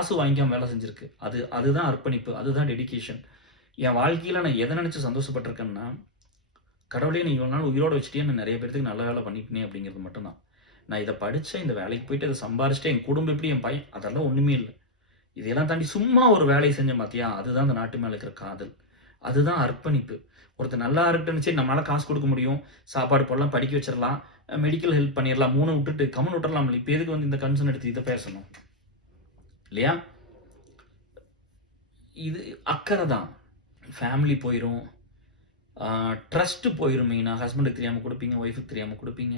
காசு வாங்கிக்காம வேலை செஞ்சிருக்கு. அதுதான் அர்ப்பணிப்பு. அதுதான் டெடிகேஷன். என் வாழ்க்கையில நான் எத நினைச்சு சந்தோஷப்பட்டுருக்கேன்னா, கடவுளே நீ இவ்வளவு நாள் உயிரோட வச்சுட்டியே, நான் நெறைய பேத்துக்கு நல்ல வேலை பண்ணிட்டேனே அப்படிங்கிறது மட்டும் தான். நான் இத படிச்சேன், இந்த வேலைக்கு போயிட்டு அத சம்பாரிச்சுட்டேன், என் குடும்பம் எப்படி, என் பையன் அதெல்லாம் ஒண்ணுமே இல்ல. இதையெல்லாம் தாண்டி சும்மா ஒரு வேலைய செஞ்சேன் பாத்தியா, அதுதான் அந்த நாட்டு மேல இருக்கிற காதல். அதுதான் அர்ப்பணிப்பு. ஒருத்தன் நல்லா இருக்கட்டும்னு சரி நம்மளால காசு குடுக்க முடியும், சாப்பாடு போடலாம், படிக்க வச்சிரலாம், மெடிக்கல் ஹெல்ப் பண்ணிறலாம். 3 விட்டுட்டு கம்முனு விட்டுறலாம்ல. இப்ப எதுக்கு வந்து இந்த கன்சர்ன் எடுத்து இத பேசணும்? இல்லையா? இது அக்கறை தான். ஃபேமிலி போயிரும். ட்ரஸ்ட் போயிரும் மெயினா. ஹஸ்பண்டுக்கு தெரியாம குடுப்பீங்க, ஒய்ஃப்க்கு தெரியாம குடுப்பீங்க.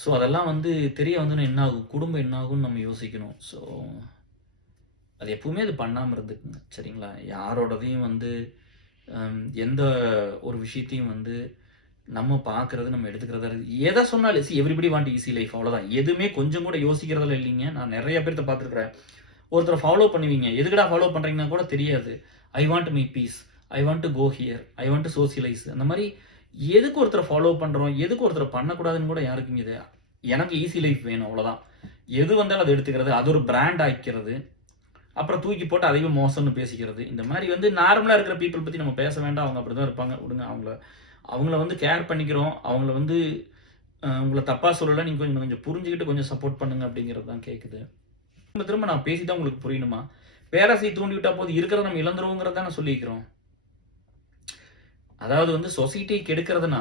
ஸோ அதெல்லாம் வந்து தெரிய வந்தோனே என்ன ஆகும்? குடும்பம் என்ன ஆகும்னு நம்ம யோசிக்கணும். ஸோ அது எப்பவுமே அது பண்ணாம இருந்துக்குங்க. சரிங்களா? யாரோடதையும் வந்து எந்த ஒரு விஷயத்தையும் வந்து நம்ம பார்க்குறது, நம்ம எடுத்துக்கிறதா எத சொன்னாலும் எவ்ரிபடி வாண்ட் ஈஸி லைஃப் அவ்வளோதான். எதுவுமே கொஞ்சம் கூட யோசிக்கிறதெல்லாம் இல்லைங்க. நான் நெறைய பேர்த்த பார்த்துருக்கிறேன். ஒருத்தர ஃபாலோ பண்ணுவீங்க. எதுக்குடா ஃபாலோ பண்றீங்கன்னு கூட தெரியாது. I want my peace. I want to go here. I want to socialise. அந்த மாரி எதுக்கு ஒருத்தர ஃபாலோ பண்றோம்? எதுக்கு ஒருத்தர பண்ணக்கூடாதுன்னு கூட யாருக்குங்க இது? எனக்கு ஈஸி லைஃப் வேணும் அவ்வளோதான். எது வந்தாலும் அத எடுத்துக்கிறது. அது ஒரு பிராண்ட் ஆக்கிக்கிறது. அப்புறம் தூக்கி போட்டு அதையும் மோசம்னு பேசிக்கிறது. இந்த மாரி வந்து நார்மலா இருக்கிற பீப்பிள் பத்தி நம்ம பேச வேண்டாம். அவங்க அப்படிதான் இருப்பாங்க. விடுங்க அவங்கள. அவங்கள வந்து கேர் பண்ணிக்கிறோம். அவங்கள வந்து உங்கள தப்பா சொல்லல. நீங்க கொஞ்சம் கொஞ்சம் புரிஞ்சுகிட்டு கொஞ்சம் சப்போர்ட் பண்ணுங்க அப்படிங்கிறது தான் கேட்குது. திரும்ப திரும்ப நான் பேசி தான் உங்களுக்கு புரியணுமா? பேராசைய தூண்டி விட்டா போதும், இருக்கிறத நம்ம இழந்துருவோங்கிறத தானே சொல்லிக்கிறோம். அதாவது வந்து சொசைட்டிய கெடுக்கிறதுனா,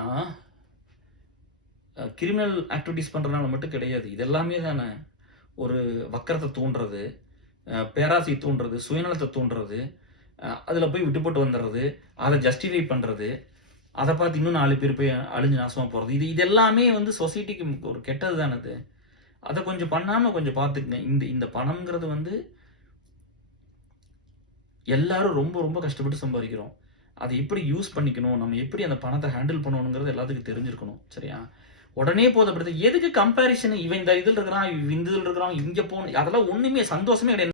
கிரிமினல் ஆக்டிவிட்டீஸ் பண்றதுனால மட்டும் கிடையாது. இது எல்லாமே தானே. ஒரு வக்கரத்த தூண்டுறது, பேராசைய தூண்டுறது, சுயநலத்த தூண்டுறது, அதில போய் விட்டு போட்டு வந்துர்றது, அத ஜஸ்டிஃபை பண்றது, அத பார்த்து இன்னும் 4 பேர் போய் அழிஞ்சு நாசமா போறது. இது எல்லாமே வந்து சொசைட்டிக்கு ஒரு கெட்டது தானே அது. அத கொஞ்சம் பண்ணாம கொஞ்சம் பார்த்துக்கங்க. இந்த இந்த பணம்ங்கிறது வந்து எல்லாரும் ரொம்ப ரொம்ப கஷ்டப்பட்டு சம்பாதிக்கிறோம். அத எப்படி யூஸ் பண்ணிக்கணும், நம்ம எப்படி அந்த பணத்த ஹேண்டில் பண்ணணுங்கிறது எல்லாத்துக்கும் தெரிஞ்சிருக்கணும். சரியா? உடனே போதப்படுது. எதுக்கு கம்பேரிசன்? இவன் இந்த இதுல இருக்கிறான், இவன் இந்த இதுல இருக்கிறான், இங்க போணும். அதெல்லாம் ஒண்ணுமே சந்தோஷமே கிடையாது.